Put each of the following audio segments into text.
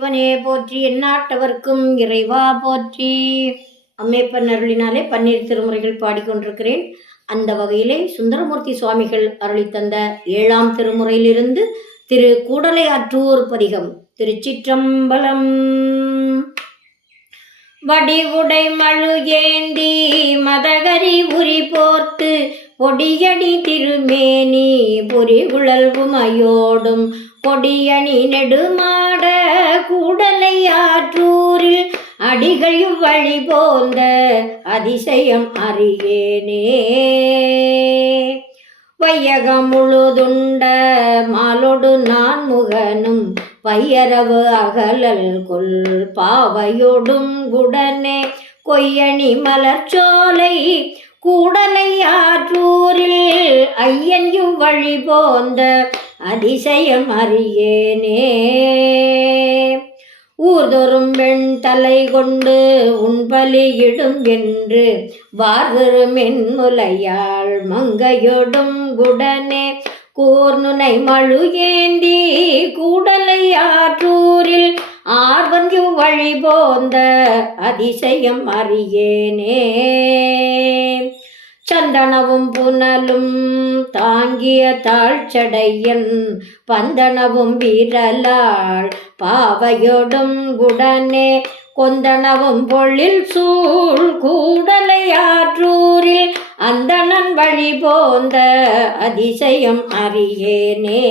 சிவனே போற்றி எந்நாட்டவர்க்கும் இறைவா போற்றி. அம்மேப்பன் அருளினாலே பன்னீர் திருமுறைகள் பாடிக்கொண்டிருக்கிறேன். அந்த வகையிலே சுந்தரமூர்த்தி சுவாமிகள் அருளி தந்த ஏழாம் திருமுறையிலிருந்து திரு கூடலையாற்றூர் பதிகம் திருச்சிற்றம்பலம். வடிவுடை மழு ஏந்தி மதகரி உரி போர்த்து பொடியணி திருமேனி பொறிகுழல் உமையோடும் பொடியணி நெடுமாட கூடலை ஆற்றூரில் அடிகள் வழி போந்த அதிசயம் அறியேனே. வையகம் முழுதுண்ட மாலோடு நான் முகனும் பையரவு அகலல் கொல் பாவையோடும் குடனே கொய்யணி மலர்ச்சோலை கூடலை ஆற்றூரில் ஐயன் வழி போந்த அதிசயம் அறியேனே. ஊர்தொரும் வெண் தலை கொண்டு உண்பலியிடும் என்று வார்தரும் முலையாள் மங்கையொடும் குடனே கூர்நுனை மழு ஏந்தி கூடலை ஆற்றூரில் ஆர்வஞ்சு வழி போந்த அதிசயம் அறியேனே. சந்தனவும் புனலும் தாங்கிய தாழ்ச்சடையன் பந்தனவும் வீரலாள் பாவையோடும் குடனே கொந்தனவும் பொழில் சூழ் கூடலையாற்றூரில் அந்தணன் வழி போந்த அதிசயம் அறியேனே.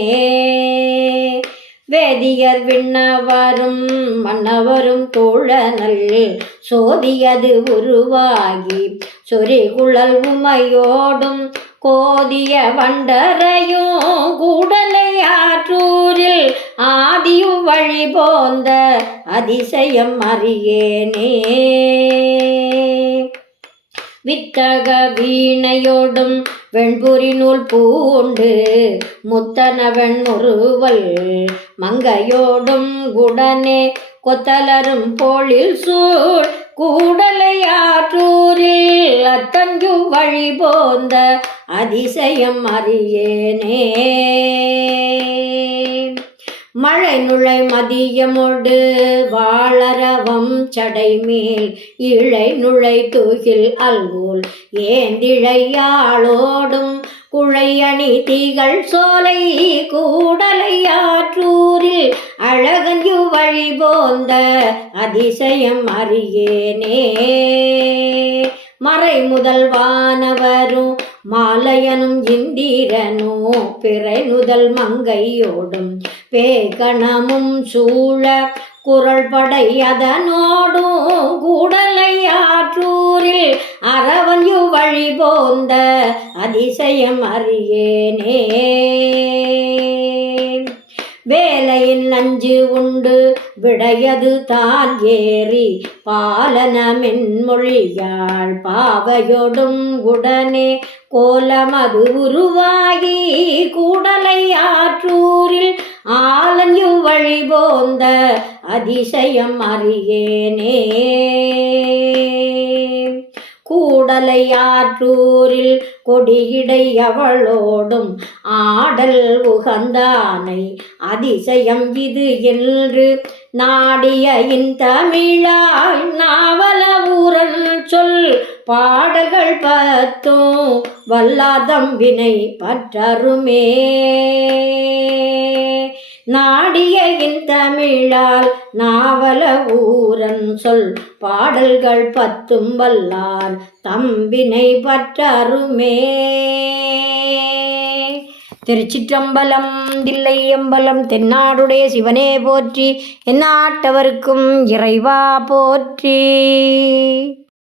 வேதியர் விண்ணவரும் மன்னவரும் தோழனல் சோதியது உருவாகி சொரிகுழல் உமையோடும் கோதிய வண்டரையும் கூடலையாற்றூரில் ஆதியும் வழி போந்த அதிசயம் அறியேனே. வித்தக வீணையோடும் வெண்புரி நூல் பூண்டு முத்தனவன் ஒருவல் மங்கையோடும் குடனே கொத்தலரும் போழில் சூழ். கூடலையாற்றூரில் அத்தங்கு வழி போந்த அதிசயம் அறியேனே. மழை நுழை மதியமொடு வாழரவம் சடைமேல் இழை நுழை தூகில் அல்கூல் ஏந்திழையாளோடும் குழையணி தீகள் சோலை கூடலையாற்றூரில் அழகஞ்சு வழி போந்த அதிசயம் அறியேனே. மறை முதல் வானவரும் மாலையனும் இந்திரனோ பிறை முதல் மங்கையோடும் பேகணமும் சூழ குரல் படை அதனோடும் கூடலை ஆற்றூரில் அறவஞ்சு வழி போந்த அதிசயம் அறியேனே. வேலையில் நஞ்சு உண்டு விடையது தான் ஏறி. பாலனமென்மொழியாள் பாவையொடும் உடனே கோலமது உருவாகி கூடலை ஆற்றூரில் ஆலஞ்சு வழி போந்த அதிசயம் அறியேனே. கூடலையாற்றூரில் கொடியிடை அவளோடும் ஆடல் உகந்தானை அதிசயம் இது என்று நாடிய தமிழால் நாவல ஊரன் சொல் பாடல்கள் பத்தும் வல்லாதம் வினை பற்றருமே. நாடிய தமிழால் நாவல ஊரன் சொல் பாடல்கள் பத்தும் வல்லார் தம்பினை பற்றருமே. திருச்சிற்றம்பலம் தில்லை அம்பலம் தென்னாடுடைய சிவனே போற்றி எந்நாட்டவருக்கும் இறைவா போற்றி.